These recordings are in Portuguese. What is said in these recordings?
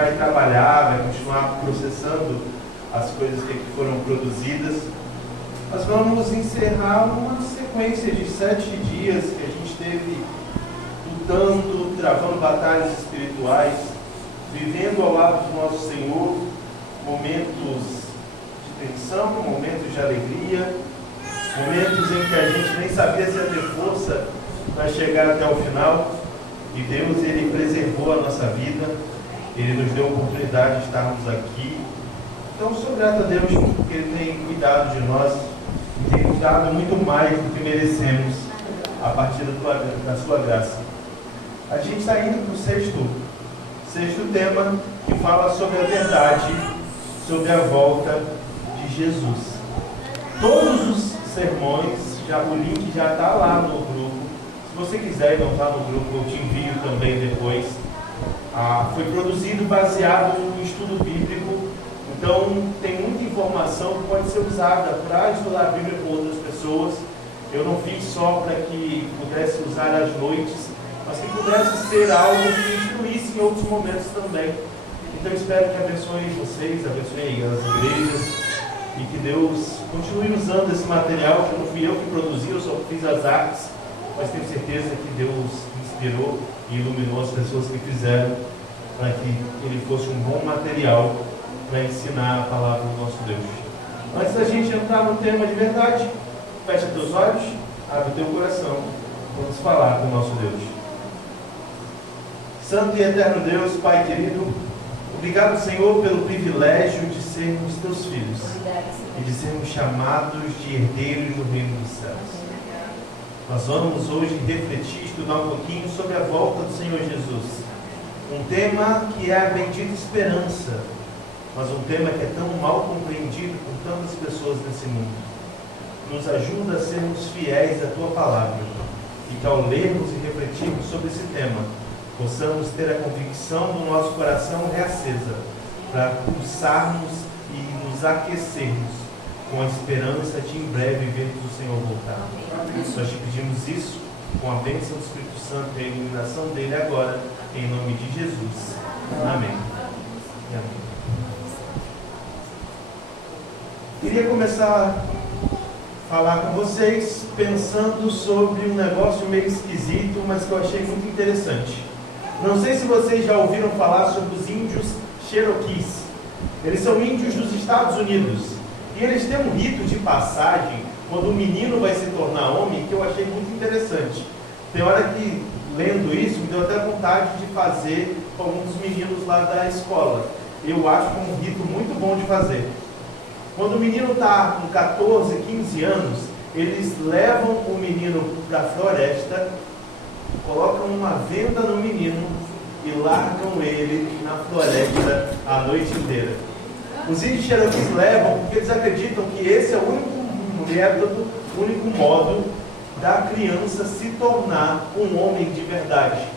vai trabalhar, vai continuar processando as coisas que aqui foram produzidas. Nós vamos encerrar uma sequência de 7 dias que a gente teve lutando, travando batalhas espirituais, vivendo ao lado do nosso Senhor, momentos de tensão, momentos de alegria, momentos em que a gente nem sabia se ia ter força para chegar até o final. E Deus, Ele preservou a nossa vida, Ele nos deu a oportunidade de estarmos aqui. Então, sou grato a Deus porque Ele tem cuidado de nós, e tem nos dado muito mais do que merecemos a partir da sua graça. A gente está indo para o sexto tema, que fala sobre a verdade, sobre a volta de Jesus. Todos os sermões, o link já está lá no grupo. Se você quiser e não está no grupo, eu te envio também depois. Foi produzido baseado no estudo bíblico, então tem muita informação que pode ser usada para estudar a Bíblia com outras pessoas. Eu não fiz só para que pudesse usar às noites, mas que pudesse ser algo que instruísse em outros momentos também. Então espero que abençoe vocês, abençoe as igrejas, e que Deus continue usando esse material, que não fui eu que produzi, eu só fiz as artes, mas tenho certeza que Deus inspirou e iluminou as pessoas que fizeram, para que ele fosse um bom material para ensinar a palavra do nosso Deus. Antes da gente entrar no tema de verdade, fecha teus olhos, abre teu coração, vamos falar com o nosso Deus. Santo e eterno Deus, Pai querido, obrigado, Senhor, pelo privilégio de sermos teus filhos e de sermos chamados de herdeiros do reino dos céus. Nós vamos hoje refletir, estudar um pouquinho sobre a volta do Senhor Jesus. Um tema que é a bendita esperança, mas um tema que é tão mal compreendido por tantas pessoas nesse mundo. Nos ajuda a sermos fiéis à tua palavra e que ao lermos e refletirmos sobre esse tema, possamos ter a convicção do nosso coração reacesa para pulsarmos e nos aquecermos com a esperança de em breve vermos o Senhor voltar. Nós te pedimos isso com a bênção do Espírito Santo e a iluminação dele agora, em nome de Jesus. Amém. E amém. Queria começar a falar com vocês pensando sobre um negócio meio esquisito, mas que eu achei muito interessante. Não sei se vocês já ouviram falar sobre os índios Cherokees. Eles são índios dos Estados Unidos. E eles têm um rito de passagem, quando o menino vai se tornar homem, que eu achei muito interessante. Tem hora que, lendo isso, me deu até vontade de fazer com alguns dos meninos lá da escola. Eu acho que é um rito muito bom de fazer. Quando o menino está com 14, 15 anos, eles levam o menino para a floresta, colocam uma venda no menino e largam ele na floresta a noite inteira. Os índios Cherokees levam porque eles acreditam que esse é o único método, o único modo da criança se tornar um homem de verdade.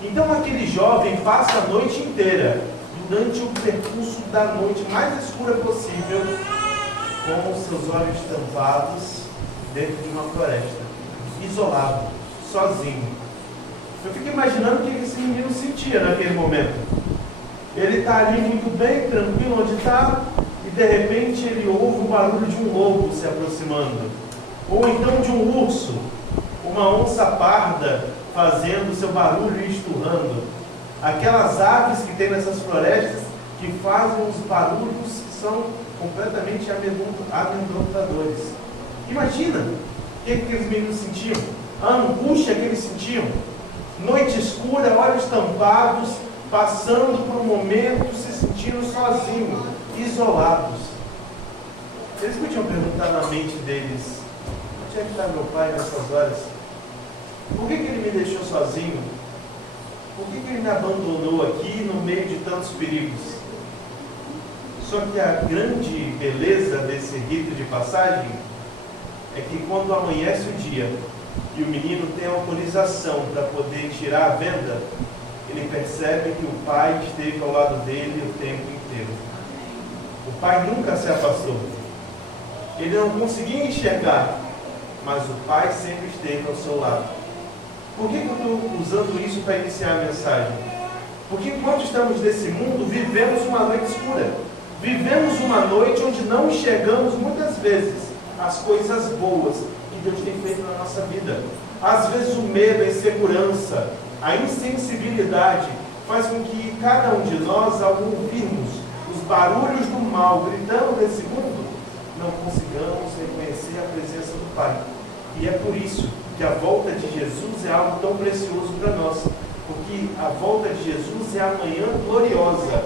Então aquele jovem passa a noite inteira, durante o percurso da noite mais escura possível, com os seus olhos tampados dentro de uma floresta, isolado, sozinho. Eu fico imaginando o que esse menino sentia naquele momento. Ele está ali muito bem, tranquilo onde está, e de repente ele ouve o barulho de um lobo se aproximando, ou então de um urso, uma onça parda fazendo seu barulho e esturrando. Aquelas aves que tem nessas florestas que fazem os barulhos que são completamente amedrontadores. Imagina o que aqueles meninos sentiam, a angústia que eles sentiam, noite escura, olhos tampados, passando por um momento, se sentindo sozinhos, isolados. Eles podiam perguntar na mente deles: onde é que está meu pai nessas horas? Por que ele me deixou sozinho? Por que ele me abandonou aqui no meio de tantos perigos? Só que a grande beleza desse rito de passagem é que quando amanhece o dia e o menino tem autorização para poder tirar a venda, ele percebe que o pai esteve ao lado dele o tempo inteiro. O pai nunca se afastou. Ele não conseguia enxergar, mas o pai sempre esteve ao seu lado. Por que eu estou usando isso para iniciar a mensagem? Porque enquanto estamos nesse mundo, vivemos uma noite escura. Vivemos uma noite onde não enxergamos muitas vezes as coisas boas que Deus tem feito na nossa vida. Às vezes o medo, a insegurança, a insensibilidade faz com que cada um de nós, ao ouvirmos os barulhos do mal gritando nesse mundo, não consigamos reconhecer a presença do Pai. E é por isso que a volta de Jesus é algo tão precioso para nós. Porque a volta de Jesus é a manhã gloriosa,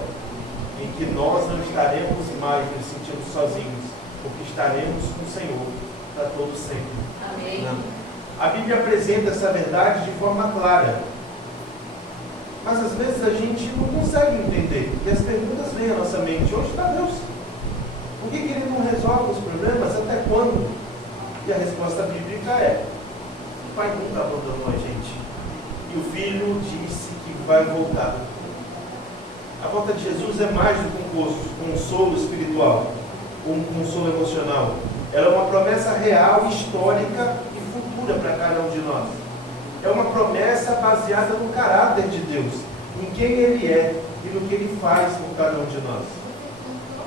em que nós não estaremos mais nos sentindo sozinhos, porque estaremos com o Senhor para todo sempre. Amém. A Bíblia apresenta essa verdade de forma clara, mas às vezes a gente não consegue entender, e as perguntas vêm à nossa mente: onde está Deus? Por que Ele não resolve os problemas? Até quando? E a resposta bíblica é: o Pai nunca abandonou a gente, e o Filho disse que vai voltar. A volta de Jesus é mais do que um consolo espiritual, um consolo emocional. Ela é uma promessa real, histórica e futura para cada um de nós. É uma promessa baseada no caráter de Deus, em quem Ele é e no que Ele faz com cada um de nós.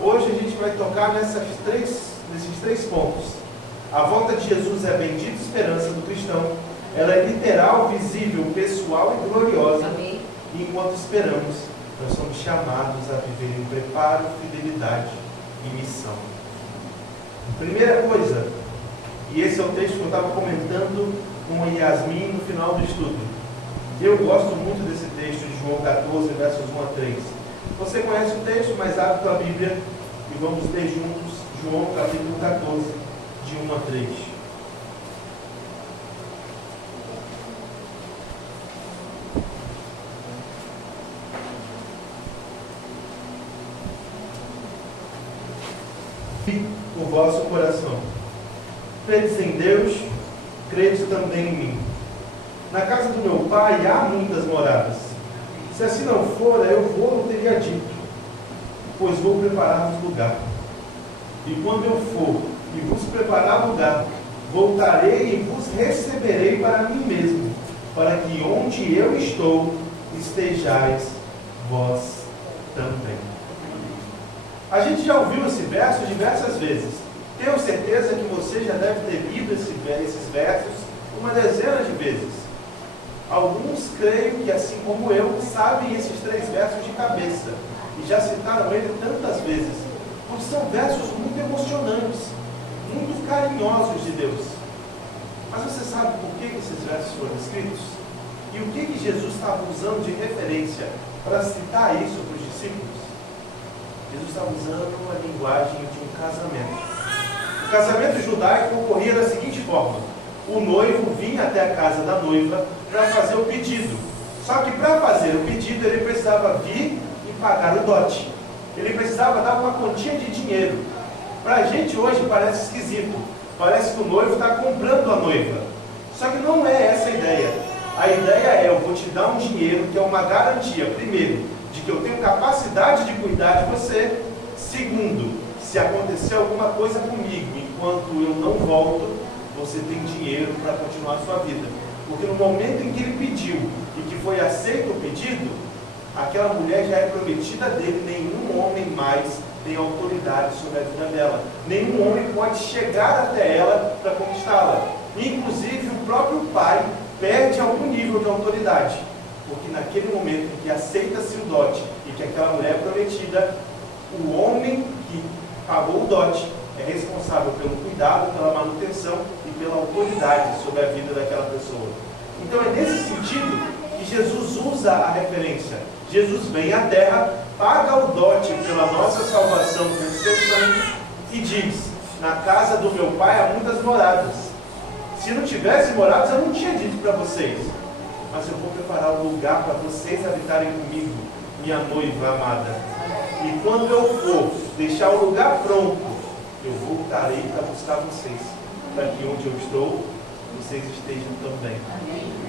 Hoje a gente vai tocar nesses três pontos. A volta de Jesus é a bendita esperança do cristão. Ela é literal, visível, pessoal e gloriosa. Amém. E enquanto esperamos, nós somos chamados a viver em preparo, fidelidade e missão. Primeira coisa, e esse é o texto que eu estava comentando com a Yasmin no final do estudo. Eu gosto muito desse texto de João 14, versos 1 a 3. Você conhece o texto, mas abre a Bíblia e vamos ler juntos João capítulo 14, de 1 a 3. O vosso coração. Credes em Deus, credes também em mim. Na casa do meu Pai há muitas moradas. Se assim não fora, eu vou, não teria dito, pois vou preparar-vos lugar. E quando eu for e vos preparar lugar, voltarei e vos receberei para mim mesmo, para que onde eu estou, estejais vós também. A gente já ouviu esse verso diversas vezes. Tenho certeza que você já deve ter lido esses versos uma dezena de vezes. Alguns, creio que assim como eu, sabem esses 3 versos de cabeça e já citaram ele tantas vezes, porque são versos muito emocionantes, muito carinhosos de Deus. Mas você sabe por que esses versos foram escritos? E o que Jesus estava usando de referência para citar isso para os discípulos? Jesus estava usando a linguagem de um casamento. O casamento judaico ocorria da seguinte forma: o noivo vinha até a casa da noiva para fazer o pedido. Só que para fazer o pedido ele precisava vir e pagar o dote. Ele precisava dar uma quantia de dinheiro. Para a gente hoje parece esquisito. Parece que o noivo está comprando a noiva. Só que não é essa a ideia. A ideia é: eu vou te dar um dinheiro que é uma garantia, primeiro, de que eu tenho capacidade de cuidar de você. Segundo, se acontecer alguma coisa comigo enquanto eu não volto, você tem dinheiro para continuar a sua vida. Porque no momento em que ele pediu e que foi aceito o pedido, aquela mulher já é prometida dele. Nenhum homem mais tem autoridade sobre a vida dela. Nenhum homem pode chegar até ela para conquistá-la. Inclusive o próprio pai perde algum nível de autoridade. Porque naquele momento em que aceita-se o dote e que aquela mulher é prometida, o homem que pagou o dote é responsável pelo cuidado, pela manutenção e pela autoridade sobre a vida daquela pessoa. Então é nesse sentido que Jesus usa a referência. Jesus vem à terra, paga o dote pela nossa salvação com o seu sangue e diz: na casa do meu Pai há muitas moradas. Se não tivesse moradas, eu não tinha dito para vocês. Mas eu vou preparar um lugar para vocês habitarem comigo, minha noiva amada. E quando eu for deixar o lugar pronto, eu voltarei para buscar vocês, para que onde eu estou, vocês estejam também.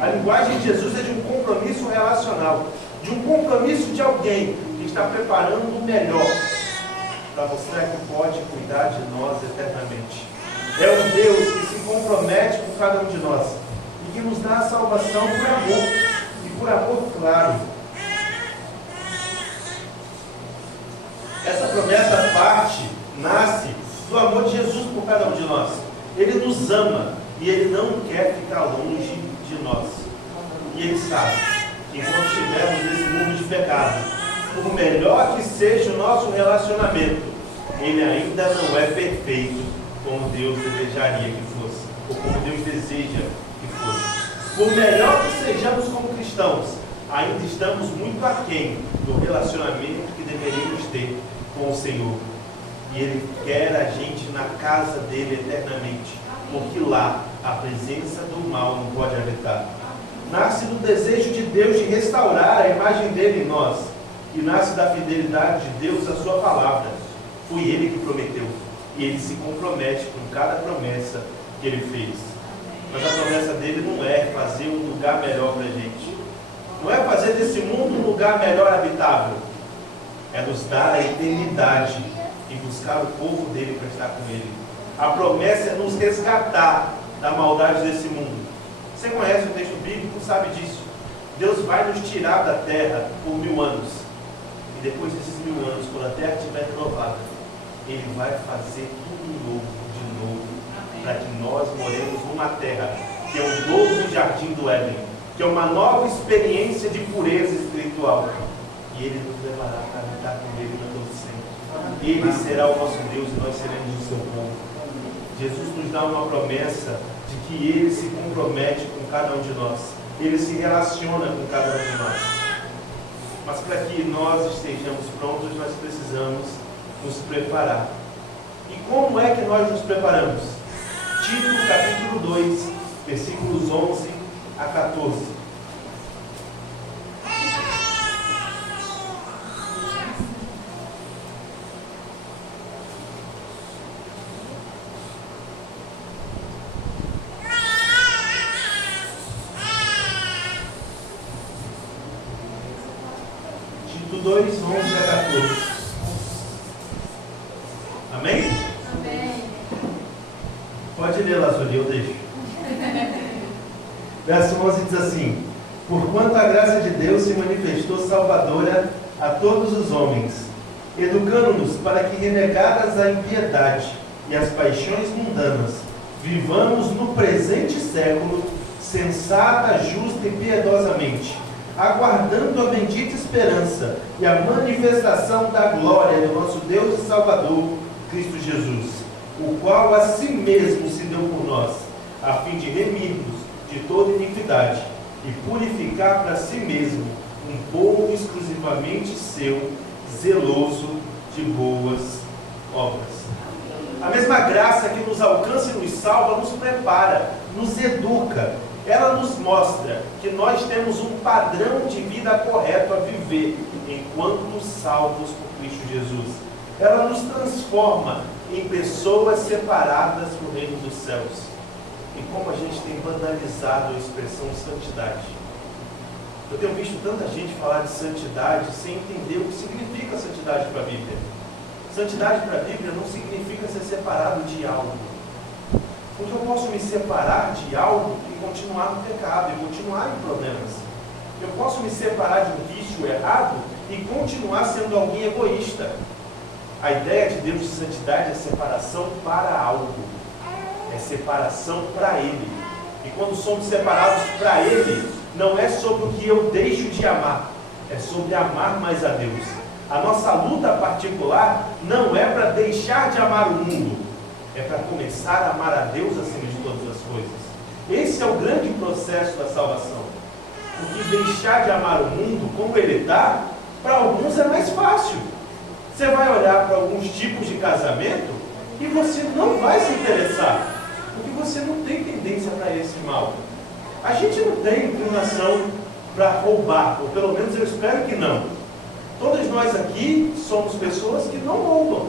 A linguagem de Jesus é de um compromisso relacional, de um compromisso de alguém que está preparando o melhor para mostrar que pode cuidar de nós eternamente. É um Deus que se compromete com cada um de nós e que nos dá a salvação por amor, e por amor claro. Essa promessa nasce do amor de Jesus por cada um de nós. Ele nos ama e Ele não quer ficar longe de nós. E Ele sabe que enquanto estivermos nesse mundo de pecado, por melhor que seja o nosso relacionamento, ele ainda não é perfeito como Deus desejaria que fosse, ou como Deus deseja que fosse. Por melhor que sejamos como cristãos, ainda estamos muito aquém do relacionamento que deveríamos ter com o Senhor. E Ele quer a gente na casa dele eternamente, porque lá a presença do mal não pode habitar. Nasce do desejo de Deus de restaurar a imagem dele em nós, e nasce da fidelidade de Deus à sua palavra. Foi Ele que prometeu, e Ele se compromete com cada promessa que Ele fez. Mas a promessa dele não é fazer um lugar melhor para a gente, não é fazer desse mundo um lugar melhor habitável, é nos dar a eternidade e buscar o povo dele para estar com Ele. A promessa é nos resgatar da maldade desse mundo. Você conhece o texto bíblico, sabe disso. Deus vai nos tirar da terra por 1000 anos. E depois desses 1000 anos, quando a terra estiver renovada, Ele vai fazer tudo novo, de novo, para que nós moremos numa terra que é um novo jardim do Éden, que é uma nova experiência de pureza espiritual. E Ele nos levará para habitar com Ele para todo sempre. Ele será o nosso Deus e nós seremos o seu povo. Jesus nos dá uma promessa de que Ele se compromete com cada um de nós. Ele se relaciona com cada um de nós. Mas para que nós estejamos prontos, nós precisamos nos preparar. E como é que nós nos preparamos? Tito, capítulo 2, versículos 11 a 14. Tito 2, 11 a 14. Amém? Amém. Pode ler lá, Sônia, eu deixo. Verso 11 diz assim: Porquanto a graça de Deus se manifestou salvadora a todos os homens, educando-nos para que, renegadas a impiedade e as paixões mundanas, vivamos no presente século sensata, justa e piedosamente, aguardando a bendita esperança e a manifestação da glória do nosso Deus e Salvador, Cristo Jesus, o qual a si mesmo se deu por nós, a fim de remir-nos de toda iniquidade e purificar para si mesmo um povo exclusivamente seu, zeloso de boas obras. A mesma graça que nos alcança e nos salva, nos prepara, nos educa. Ela nos mostra que nós temos um padrão de vida correto a viver enquanto salvos por Cristo Jesus. Ela nos transforma em pessoas separadas do reino dos céus. E como a gente tem banalizado a expressão santidade. Eu tenho visto tanta gente falar de santidade sem entender o que significa santidade para a Bíblia. Santidade para a Bíblia não significa ser separado de algo. Porque eu posso me separar de algo e continuar no pecado, e continuar em problemas. Eu posso me separar de um vício errado e continuar sendo alguém egoísta. A ideia de Deus de santidade é separação para algo. É separação para Ele. E quando somos separados para Ele, não é sobre o que eu deixo de amar, é sobre amar mais a Deus. A nossa luta particular não é para deixar de amar o mundo, é para começar a amar a Deus acima de todas as coisas. Esse é o grande processo da salvação. Porque deixar de amar o mundo como ele está, para alguns é mais fácil. Você vai olhar para alguns tipos de casamento e você não vai se interessar, porque você não tem tendência para esse mal. A gente não tem inclinação para roubar, ou pelo menos eu espero que não. Todos nós aqui somos pessoas que não roubam.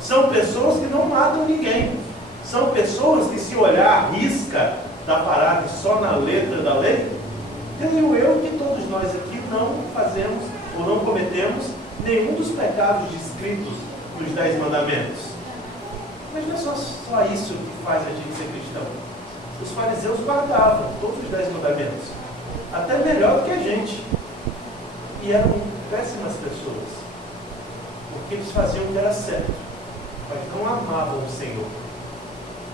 São pessoas que não matam ninguém. São pessoas que, se olhar a risca da parada só na letra da lei, creio eu que todos nós aqui não fazemos ou não cometemos nenhum dos pecados descritos nos 10 mandamentos. Mas não é só isso que faz a gente ser cristão. Os fariseus guardavam todos os 10 mandamentos, até melhor do que a gente. E eram péssimas pessoas. porque eles faziam o que era certo, mas não amavam o Senhor.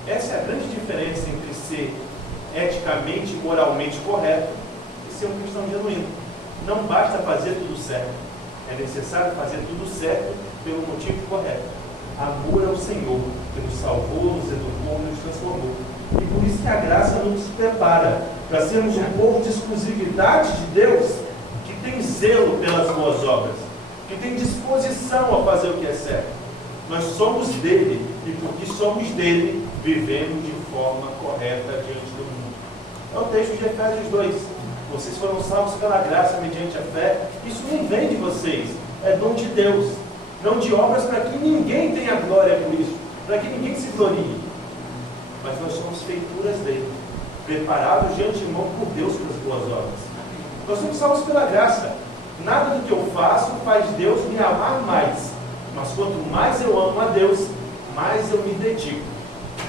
Essa é a grande diferença entre ser eticamente e moralmente correto e ser um cristão genuíno. Não basta fazer tudo certo, é necessário fazer tudo certo pelo motivo correto. Amor ao Senhor, que nos salvou, nos educou, nos transformou. E por isso que a graça nos prepara para sermos um povo de exclusividade de Deus, que tem zelo pelas boas obras, que tem disposição a fazer o que é certo. Nós somos dele, e porque somos dele, vivemos de forma correta diante do mundo. É o texto de Efésios 2. Vocês foram salvos pela graça mediante a fé. Isso não vem de vocês, é dom de Deus. Não de obras para que ninguém tenha glória por isso, para que ninguém se glorie. Mas nós somos feituras dele, preparados de antemão por Deus para as boas obras. Nós somos salvos pela graça. Nada do que eu faço faz Deus me amar mais. Mas quanto mais eu amo a Deus, mais eu me dedico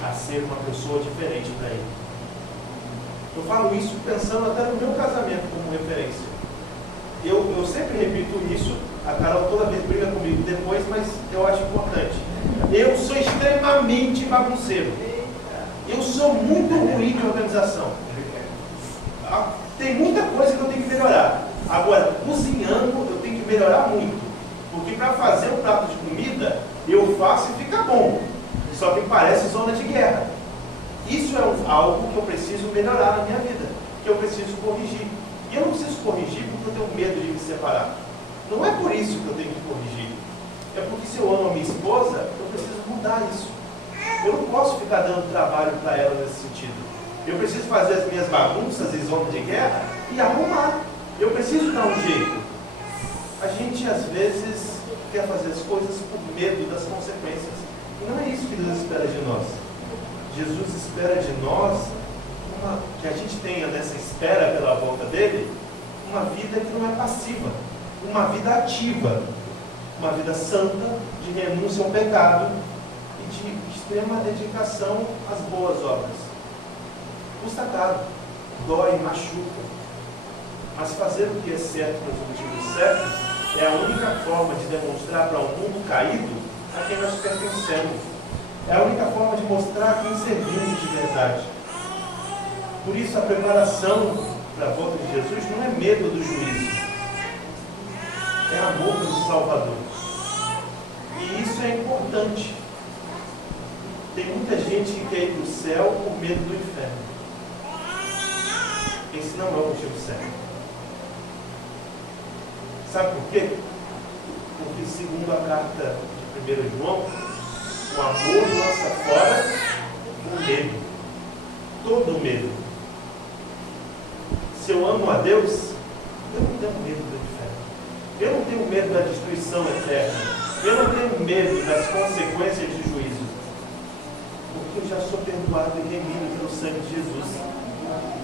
a ser uma pessoa diferente para Ele. Eu falo isso pensando até no meu casamento como referência. Eu sempre repito isso, a Carol toda vez briga comigo depois, mas eu acho importante. Eu sou extremamente bagunceiro. Eu sou muito ruim de organização. Tem muita coisa que eu tenho que melhorar. Agora, cozinhando, eu tenho que melhorar muito. Porque para fazer um prato de comida, eu faço e fica bom. Só que parece zona de guerra. Isso é algo que eu preciso melhorar na minha vida, que eu preciso corrigir. E eu não preciso corrigir porque eu tenho medo de me separar. Não é por isso que eu tenho que corrigir. É porque se eu amo a minha esposa, eu preciso mudar isso. Eu não posso ficar dando trabalho para ela nesse sentido. Eu preciso fazer as minhas bagunças e zona de guerra e arrumar. Eu preciso dar um jeito. A gente às vezes quer fazer as coisas por medo das consequências. E não é isso que Deus espera de nós. Jesus espera de nós que a gente tenha nessa espera pela volta dele, uma vida que não é passiva, uma vida ativa, uma vida santa, de renúncia ao pecado e de extrema dedicação às boas obras. Custa caro, dói, machuca, mas fazer o que é certo para os motivos certos é a única forma de demonstrar para um mundo caído a quem nós pertencemos. É a única forma de mostrar a quem servimos de verdade. Por isso a preparação para a volta de Jesus não é medo do juízo, é amor pelo Salvador. E isso é importante. Tem muita gente que quer ir para o céu por medo do inferno. Esse não é o motivo certo. Sabe por quê? Porque segundo a carta de 1 João, o amor lança fora o medo. Todo medo. Se eu amo a Deus, eu não tenho medo do inferno. Eu não tenho medo da destruição eterna. Eu não tenho medo das consequências do juízo. Porque eu já sou perdoado e remido pelo sangue de Jesus.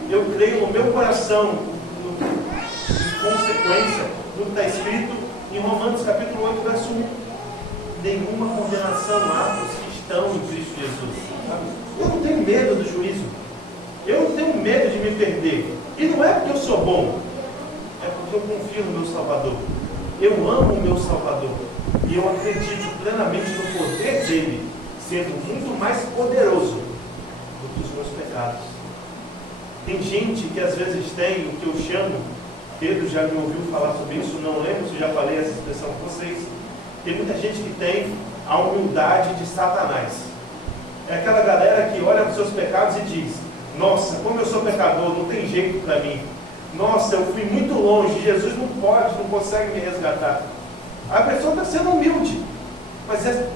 Eu creio no meu coração, em consequência do que está escrito em Romanos capítulo 8, verso 1. Nenhuma condenação há para os que estão em Cristo Jesus. Eu não tenho medo do juízo. Eu não tenho medo de me perder. E não é porque eu sou bom, é porque eu confio no meu Salvador. Eu amo o meu Salvador. E eu acredito plenamente no poder dele, sendo muito mais poderoso do que os meus pecados. Tem gente que às vezes tem o que eu chamo, Pedro já me ouviu falar sobre isso, não lembro se eu já falei essa expressão com vocês. Tem muita gente que tem a humildade de Satanás. É aquela galera que olha para os seus pecados e diz: nossa, como eu sou pecador, não tem jeito para mim. Nossa, eu fui muito longe, Jesus não consegue me resgatar. A pessoa está sendo humilde. Mas essa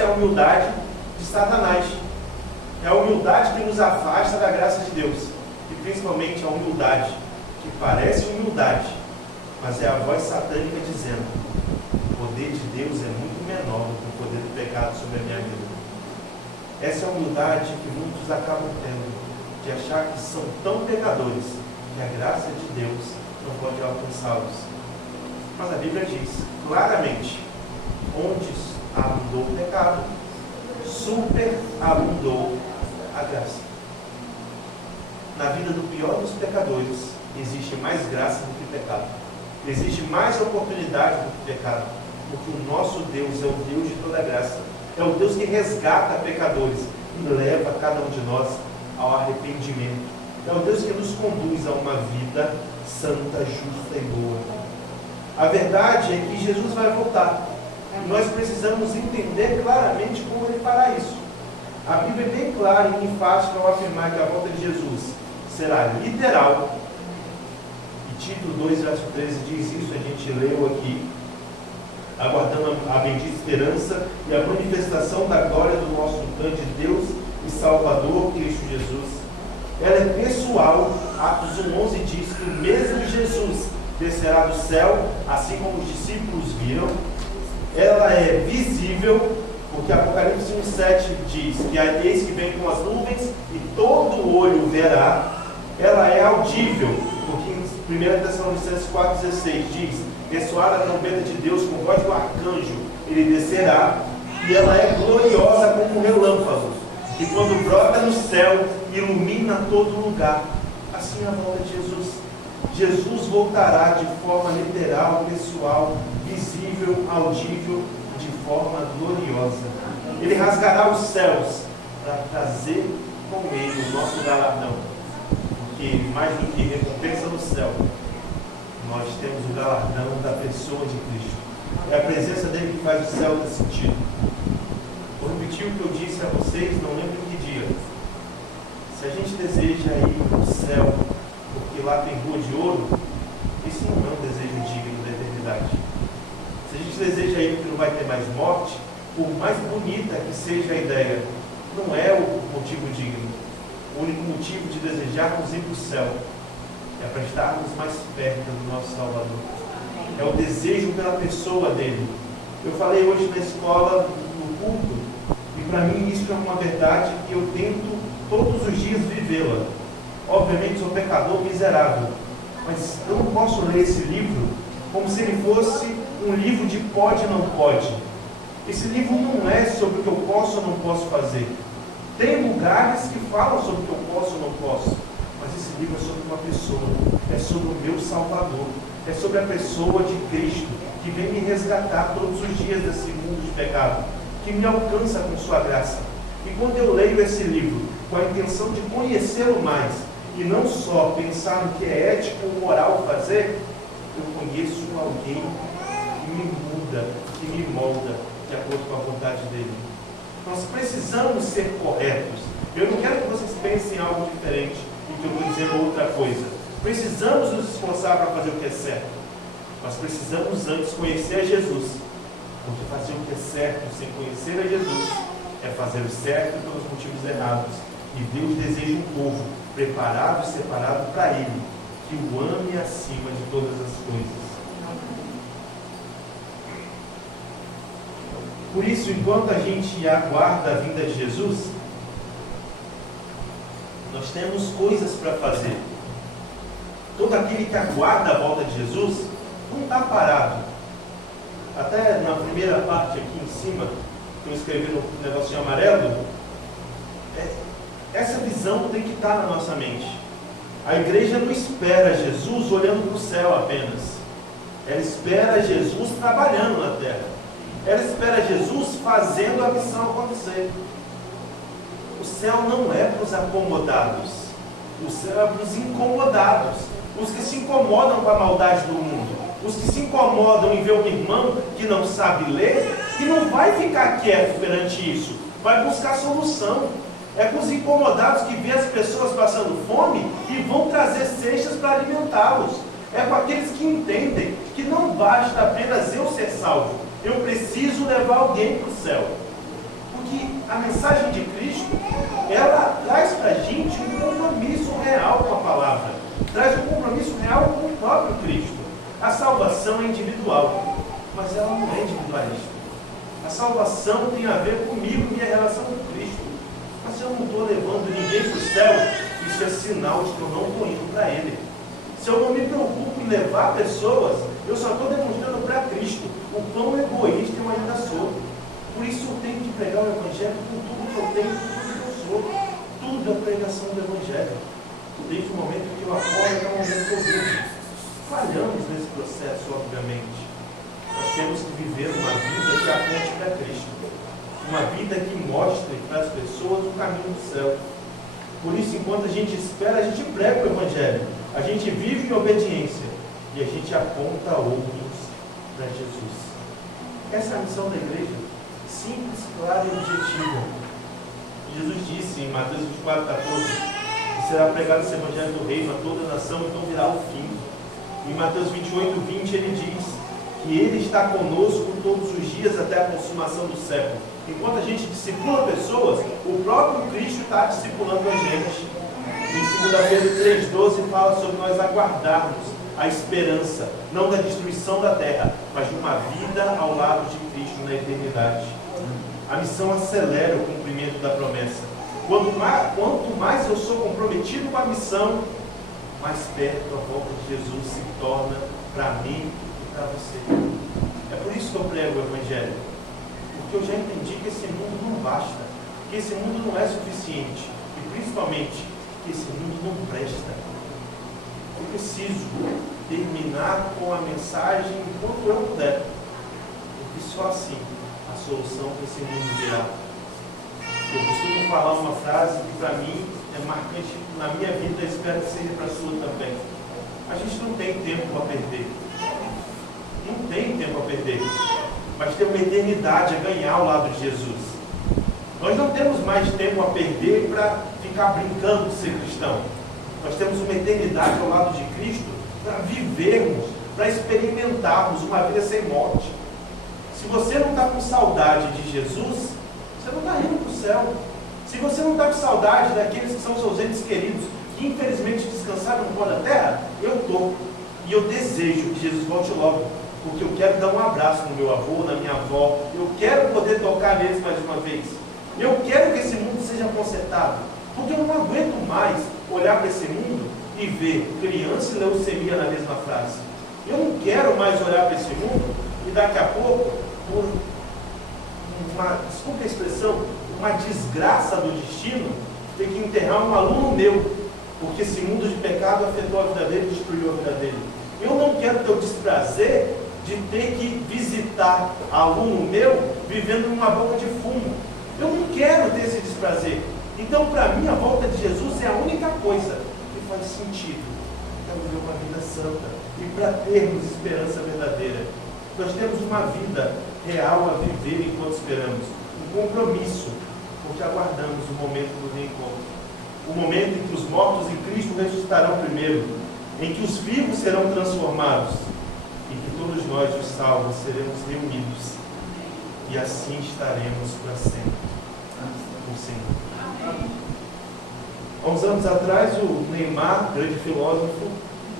é a humildade de Satanás. É a humildade que nos afasta da graça de Deus. E principalmente a humildade, que parece humildade, mas é a voz satânica dizendo: o poder de Deus é muito menor do que o poder do pecado sobre a minha vida. Essa é a humildade que muitos acabam tendo, de achar que são tão pecadores que a graça de Deus não pode alcançá-los. Mas a Bíblia diz claramente: onde abundou o pecado, superabundou a graça. Na vida do pior dos pecadores existe mais graça do que pecado. existe mais oportunidade do que pecado, porque o nosso Deus é o Deus de toda graça, é o Deus que resgata pecadores e leva cada um de nós ao arrependimento, é o Deus que nos conduz a uma vida santa, justa e boa. A verdade é que Jesus vai voltar, e nós precisamos entender claramente como Ele fará isso. A Bíblia é bem clara e enfática ao afirmar que a volta de Jesus será literal. E Tito 2, verso 13 diz isso, a gente leu aqui, aguardando a bendita esperança e a manifestação da glória do nosso grande Deus e Salvador, Cristo Jesus. Ela é pessoal. Atos 1:11 diz que o mesmo Jesus descerá do céu, assim como os discípulos viram. Ela é visível, porque Apocalipse 1:7 diz que eis que vem com as nuvens e todo olho verá. Ela é audível, porque em 1 Tessalonicenses 4:16 diz: ressoar a trombeta de Deus com voz do arcanjo, ele descerá. E ela é gloriosa como um relâmpago, que quando brota no céu, ilumina todo lugar. Assim é a volta de Jesus. Jesus voltará de forma literal, pessoal, visível, audível, de forma gloriosa. Ele rasgará os céus para trazer com ele o nosso galardão. Porque mais do que recompensa no céu, nós temos o galardão da pessoa de Cristo. É a presença dele que faz o céu ter sentido. Vou repetir o que eu disse a vocês, não lembro em que dia. Se a gente deseja ir para o céu, porque lá tem rua de ouro, isso não é um desejo digno da eternidade. Se a gente deseja ir porque não vai ter mais morte, por mais bonita que seja a ideia, não é o motivo digno. O único motivo de desejarmos ir para o céu é para estarmos mais perto do nosso Salvador. É o desejo pela pessoa dele. Eu falei hoje na escola, no culto, e para mim isso é uma verdade que eu tento todos os dias vivê-la. Obviamente sou pecador miserável, mas eu não posso ler esse livro como se ele fosse um livro de pode e não pode. Esse livro não é sobre o que eu posso ou não posso fazer. Tem lugares que falam sobre o que eu posso ou não posso, mas esse livro é sobre uma pessoa, é sobre o meu Salvador, é sobre a pessoa de Cristo, que vem me resgatar todos os dias desse mundo de pecado, que me alcança com sua graça. E quando eu leio esse livro com a intenção de conhecê-lo mais, e não só pensar no que é ético ou moral fazer, eu conheço alguém que me muda, que me molda de acordo com a vontade dele. Nós precisamos ser corretos. Eu não quero que vocês pensem algo diferente e que eu estou dizendo outra coisa. Precisamos nos esforçar para fazer o que é certo. Mas precisamos antes conhecer a Jesus. Porque fazer o que é certo sem conhecer a Jesus é fazer o certo pelos motivos errados. E Deus deseja um povo preparado e separado para Ele, que o ame acima de todas as coisas. Por isso, enquanto a gente aguarda a vinda de Jesus, nós temos coisas para fazer. Todo aquele que aguarda a volta de Jesus não está parado. Até na primeira parte aqui em cima, que eu escrevi no negocinho amarelo, essa visão tem que estar na nossa mente. A igreja não espera Jesus olhando para o céu apenas. Ela espera Jesus trabalhando na terra. Ela espera Jesus fazendo a missão acontecer. O céu não é para os acomodados. O céu é para os incomodados. Os que se incomodam com a maldade do mundo. Os que se incomodam em ver um irmão que não sabe ler, que não vai ficar quieto perante isso. Vai buscar solução. É para os incomodados que vê as pessoas passando fome e vão trazer cestas para alimentá-los. É para aqueles que entendem que não basta apenas eu ser salvo. Eu preciso levar alguém para o céu. Porque a mensagem de Cristo, ela traz para a gente um compromisso real com a palavra. Traz um compromisso real com o próprio Cristo. A salvação é individual, mas ela não é individualista. A salvação tem a ver comigo, minha relação com Cristo. Mas se eu não estou levando ninguém para o céu, isso é sinal de que eu não estou indo para Ele. Se eu não me preocupo em levar pessoas, eu só estou demonstrando para Cristo o quão egoísta eu ainda sou. Por isso eu tenho que pregar o Evangelho com tudo que eu tenho, com tudo que eu sou. Tudo é pregação do Evangelho. Desde o momento que eu acordo até o momento que eu vivo. falhamos nesse processo, obviamente. Nós temos que viver uma vida que aponte para Cristo. Uma vida que mostre para as pessoas o caminho do céu. Por isso, enquanto a gente espera, a gente prega o Evangelho. A gente vive em obediência. E a gente aponta outros para Jesus. Essa é a missão da igreja. Simples, clara e objetiva. Jesus disse em Mateus 24:14 que será pregado esse Evangelho do Reino a toda a nação, então virá o fim. Em Mateus 28:20 ele diz que Ele está conosco todos os dias até a consumação do século. Enquanto a gente discipula pessoas, o próprio Cristo está discipulando a gente. Em 2 Pedro 3:12 fala sobre nós aguardarmos a esperança, não da destruição da terra, mas de uma vida ao lado de Cristo na eternidade. A missão acelera o cumprimento da promessa. Quanto mais eu sou comprometido com a missão, mais perto a volta de Jesus se torna para mim e para você. É por isso que eu prego o Evangelho. Porque eu já entendi que esse mundo não basta, que esse mundo não é suficiente e principalmente que esse mundo não presta. Eu preciso terminar com a mensagem enquanto eu puder, porque só assim a solução para esse mundo virá. Eu costumo falar uma frase que para mim é marcante na minha vida e espero que seja para a sua também. A gente não tem tempo a perder. Não tem tempo a perder. Mas tem uma eternidade a ganhar ao lado de Jesus. Nós não temos mais tempo a perder para ficar brincando de ser cristão. Nós temos uma eternidade ao lado de Cristo para vivermos, para experimentarmos uma vida sem morte. Se você não está com saudade de Jesus, você não está indo para o céu. Se você não está com saudade daqueles que são seus entes queridos, que infelizmente descansaram no pó da terra, eu estou. E eu desejo que Jesus volte logo, porque eu quero dar um abraço no meu avô, na minha avó, eu quero poder tocar neles mais uma vez. Eu quero que esse mundo seja consertado, porque eu não aguento mais olhar para esse mundo e ver criança e leucemia na mesma frase. Eu não quero mais olhar para esse mundo e daqui a pouco, por desculpe a expressão, uma desgraça do destino, ter que enterrar um aluno meu, porque esse mundo de pecado afetou a vida dele e destruiu a vida dele. Eu não quero ter o desprazer de ter que visitar aluno meu vivendo numa boca de fumo. Eu não quero ter esse desprazer. Então, para mim, a volta de Jesus é a única coisa que faz sentido para viver uma vida santa e para termos esperança verdadeira. Nós temos uma vida real a viver enquanto esperamos, um compromisso, porque aguardamos o momento do reencontro, o momento em que os mortos em Cristo ressuscitarão primeiro, em que os vivos serão transformados e que todos nós, os salvos, seremos reunidos e assim estaremos para sempre com o Senhor. Há uns anos atrás, o Neymar, grande filósofo,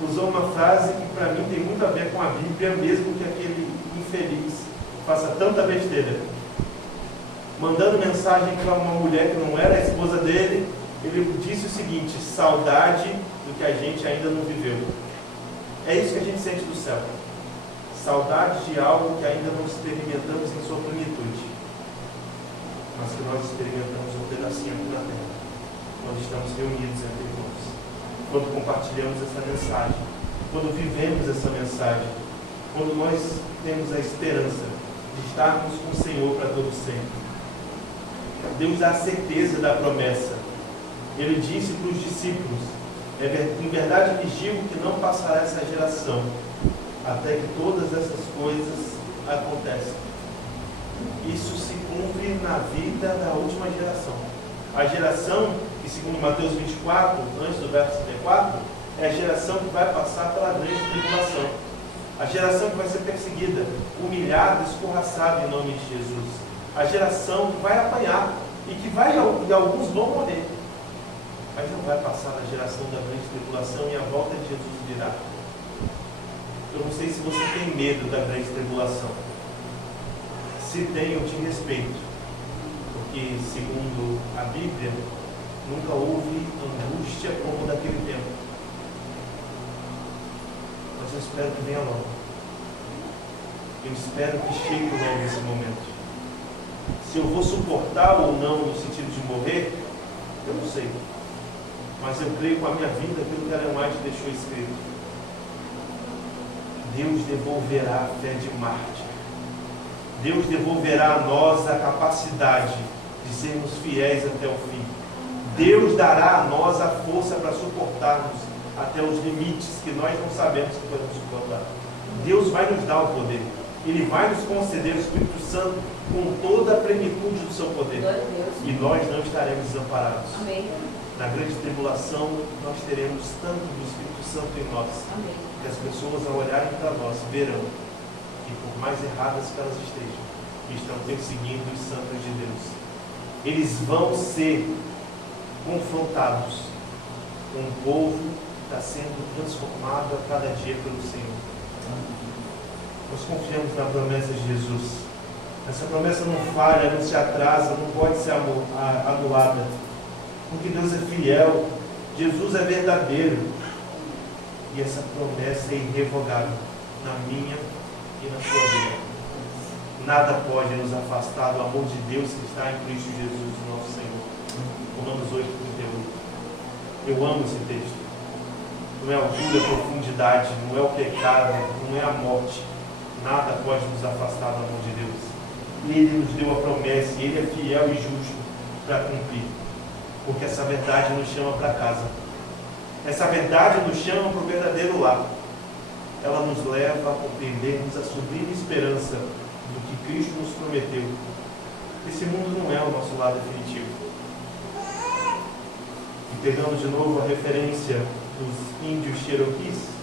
usou uma frase que para mim tem muito a ver com a Bíblia, mesmo que aquele infeliz faça tanta besteira. Mandando mensagem para uma mulher que não era a esposa dele, ele disse o seguinte: saudade do que a gente ainda não viveu. É isso que a gente sente do céu. Saudade de algo que ainda não experimentamos em sua plenitude, mas que nós experimentamos um pedacinho aqui na terra, quando estamos reunidos entre irmãos, quando compartilhamos essa mensagem, quando vivemos essa mensagem, quando nós temos a esperança de estarmos com o Senhor para todo sempre. Deus dá a certeza da promessa. Ele disse para os discípulos: em verdade lhes digo que não passará essa geração até que todas essas coisas aconteçam. Isso se cumpre na vida da última geração. A geração que, segundo Mateus 24, antes do verso 34, é a geração que vai passar pela grande tribulação. A geração que vai ser perseguida, humilhada, escorraçada em nome de Jesus. A geração que vai apanhar e que e alguns vão morrer. Mas não vai passar na geração da grande tribulação e a volta de Jesus virá. Eu não sei se você tem medo da grande tribulação. Se tem, eu te respeito. Porque, segundo a Bíblia, nunca houve angústia como daquele tempo. Mas eu espero que venha logo. Eu espero que chegue logo esse momento. Se eu vou suportar ou não no sentido de morrer, eu não sei. Mas eu creio com a minha vida aquilo que Ellen White deixou escrito. Deus devolverá a fé de mártir. Deus devolverá a nós a capacidade de sermos fiéis até o fim. Deus dará a nós a força para suportarmos até os limites que nós não sabemos que podemos suportar. Deus vai nos dar o poder. Ele vai nos conceder o Espírito Santo com toda a plenitude do seu poder. E nós não estaremos desamparados. Amém. Na grande tribulação, nós teremos tanto do Espírito Santo em nós, Amém. que as pessoas, ao olharem para nós, verão que, por mais erradas que elas estejam, estão perseguindo os santos de Deus. Eles vão ser confrontados com um povo que está sendo transformado a cada dia pelo Senhor. Nós confiamos na promessa de Jesus. Essa promessa não falha, não se atrasa, não pode ser anulada. Porque Deus é fiel, Jesus é verdadeiro. E essa promessa é irrevogável na minha e na sua vida. Nada pode nos afastar do amor de Deus que está em Cristo Jesus, nosso Senhor. Romanos 8:38. Eu amo esse texto. Não é a altura, a profundidade, não é o pecado, não é a morte. Nada pode nos afastar do amor de Deus. Ele nos deu a promessa e Ele é fiel e justo para cumprir. Porque essa verdade nos chama para casa. Essa verdade nos chama para o verdadeiro lar. Ela nos leva a compreendermos a sublime esperança do que Cristo nos prometeu. Esse mundo não é o nosso lar definitivo. E pegando de novo a referência dos índios Cherokees,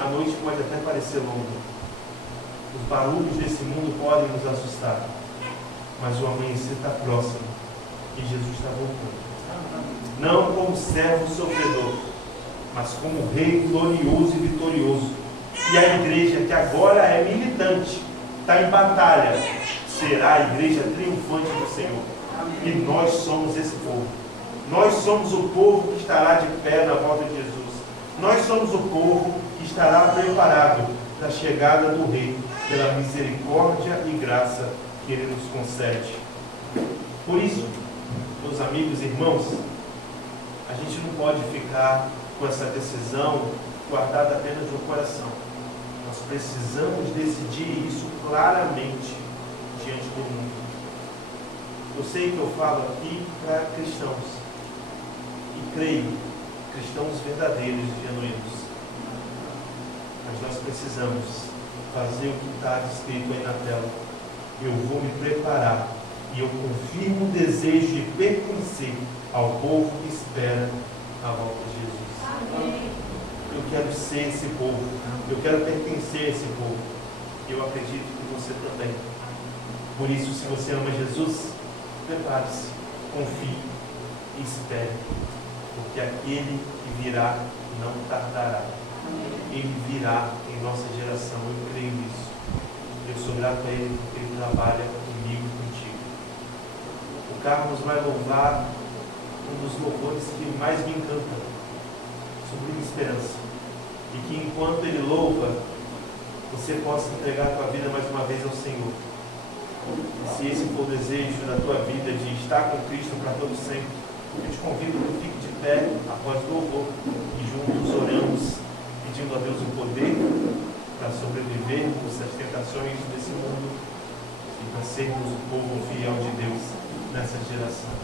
a noite pode até parecer longa. Os barulhos desse mundo podem nos assustar. Mas o amanhecer está próximo. E Jesus está voltando. Não como servo sofredor, mas como rei glorioso e vitorioso. E a igreja, que agora é militante, está em batalha, será a igreja triunfante do Senhor. E nós somos esse povo. Nós somos o povo que estará de pé na volta de Jesus. Nós somos o povo que estará preparado para a chegada do Rei, pela misericórdia e graça que Ele nos concede. Por isso, meus amigos e irmãos, a gente não pode ficar com essa decisão guardada apenas no coração. Nós precisamos decidir isso claramente diante do mundo. Eu sei que eu falo aqui para cristãos, e creio, cristãos verdadeiros e genuínos. Mas nós precisamos fazer o que está escrito aí na tela. Eu vou me preparar e eu confirmo o desejo de pertencer ao povo que espera a volta de Jesus. Amém. Eu quero ser esse povo. Eu quero pertencer a esse povo. Eu acredito que você também. Por isso, se você ama Jesus, prepare-se, confie e espere. Porque aquele que virá não tardará. Ele virá em nossa geração. Eu creio nisso. Eu sou grato a Ele porque Ele trabalha comigo e contigo. O Carlos vai louvar um dos louvores que mais me encanta, sublime esperança. E que enquanto Ele louva, você possa entregar a tua vida mais uma vez ao Senhor. E se esse for o desejo da tua vida de estar com Cristo para todo sempre, eu te convido que fique de pé após o louvor e juntos oramos, pedindo a Deus o poder para sobrevivermos às tentações desse mundo e para sermos o povo fiel de Deus nessa geração.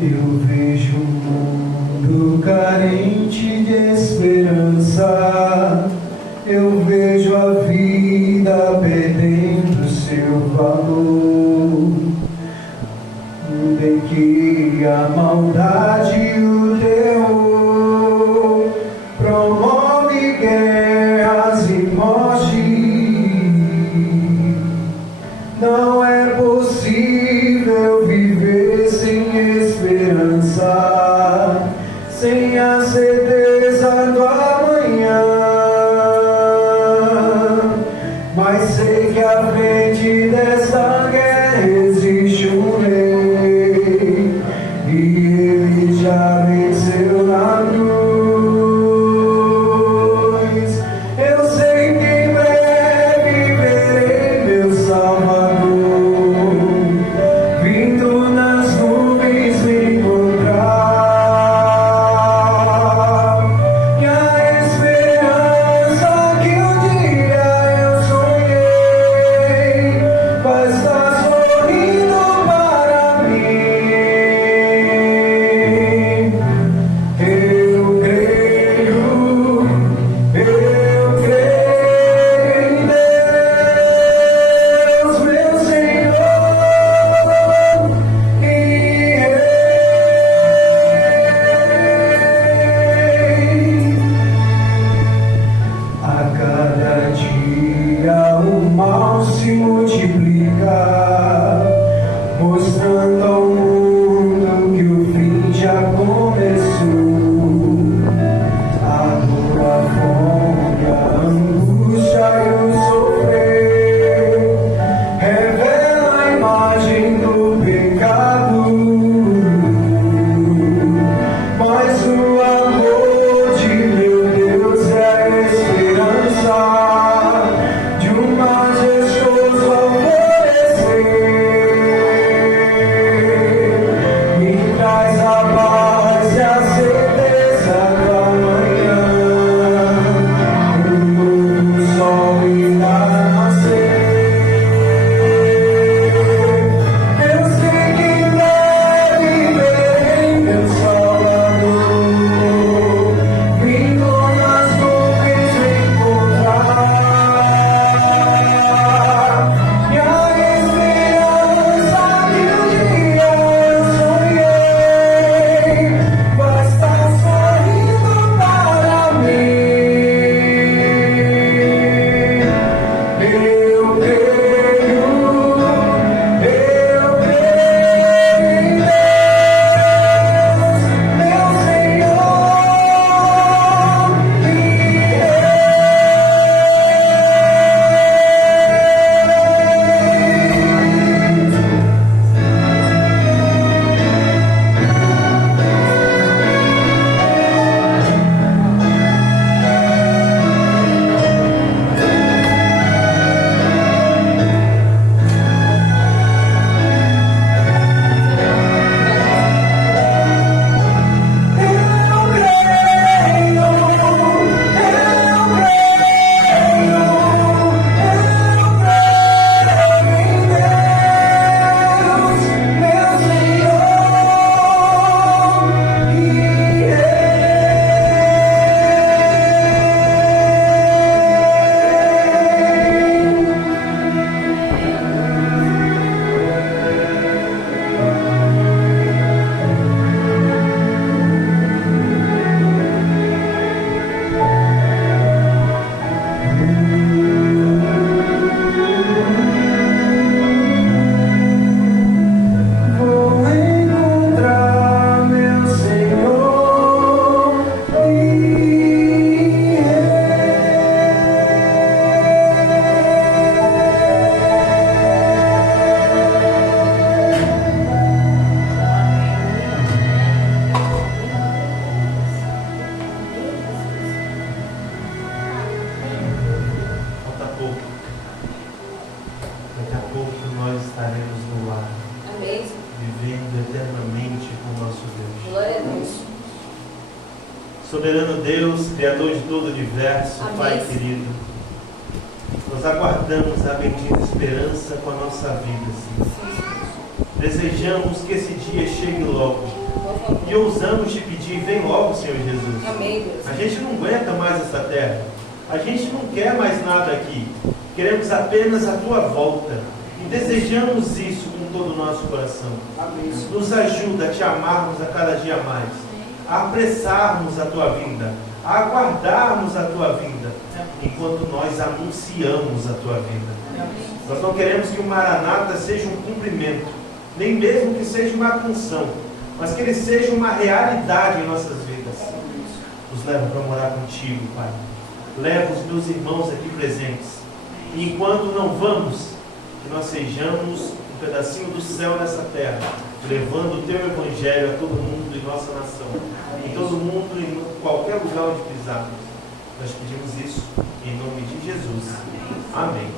Eu vejo um mundo carente de esperança. Eu vejo a vida perdendo seu valor. Em que a maldade e o terror promove guerras e morte. Não é possível viver sem esperança, sem a certeza do amanhã. Mas sei que à frente dessa guerra existe um rei. já venceu na cruz. Eu sei que em breve verei meu Salvador vindo nas nuvens me encontrar. E a esperança que um dia eu sonhei vai estar sorrindo para mim. Eu creio em Deus, meu Senhor, e a cada dia o mal se multiplica, mostrando ao mundo que o fim já começou. A dor, a fome, a angústia e o sofrer revela a imagem do pecado. Mas o amor de meu Deus é a esperança de um majestoso alvorecer. Me traz a paz e a certeza da manhã. Um novo sol irá nascer. Eu sei que em breve verei meu Salvador vindo nas nuvens me encontrar. E a esperança que um dia eu sonhei vai estar sorrindo para mim. Eu creio em Deus, meu Vou encontrar meu Senhor e Falta pouco. Daqui a pouco nós estaremos no lar, Amém. vivendo eternamente com o nosso Deus. Glória a Deus. Soberano Deus, Criador de todo o universo, Amém. Pai querido, nós aguardamos a bendita esperança com a nossa vida, Senhor. Desejamos que esse dia chegue logo e ousamos te pedir, vem logo, Senhor Jesus. Amém, Deus. A gente não aguenta mais essa terra, a gente não quer mais nada aqui, queremos apenas a tua volta e desejamos isso com todo o nosso coração. Nos ajuda a te amarmos a cada dia mais, a apressarmos a tua vinda, a aguardarmos a tua vinda, enquanto nós anunciamos a tua vinda. Nós não queremos que o Maranata seja um cumprimento, nem mesmo que seja uma canção, mas que ele seja uma realidade em nossas vidas. Nos leva para morar contigo, Pai. Leva os meus irmãos aqui presentes. E enquanto não vamos, que nós sejamos um pedacinho do céu nessa terra, levando o teu evangelho a todo mundo em nossa nação, em todo mundo, em qualquer lugar onde pisarmos. Nós pedimos isso em nome de Jesus. Amém.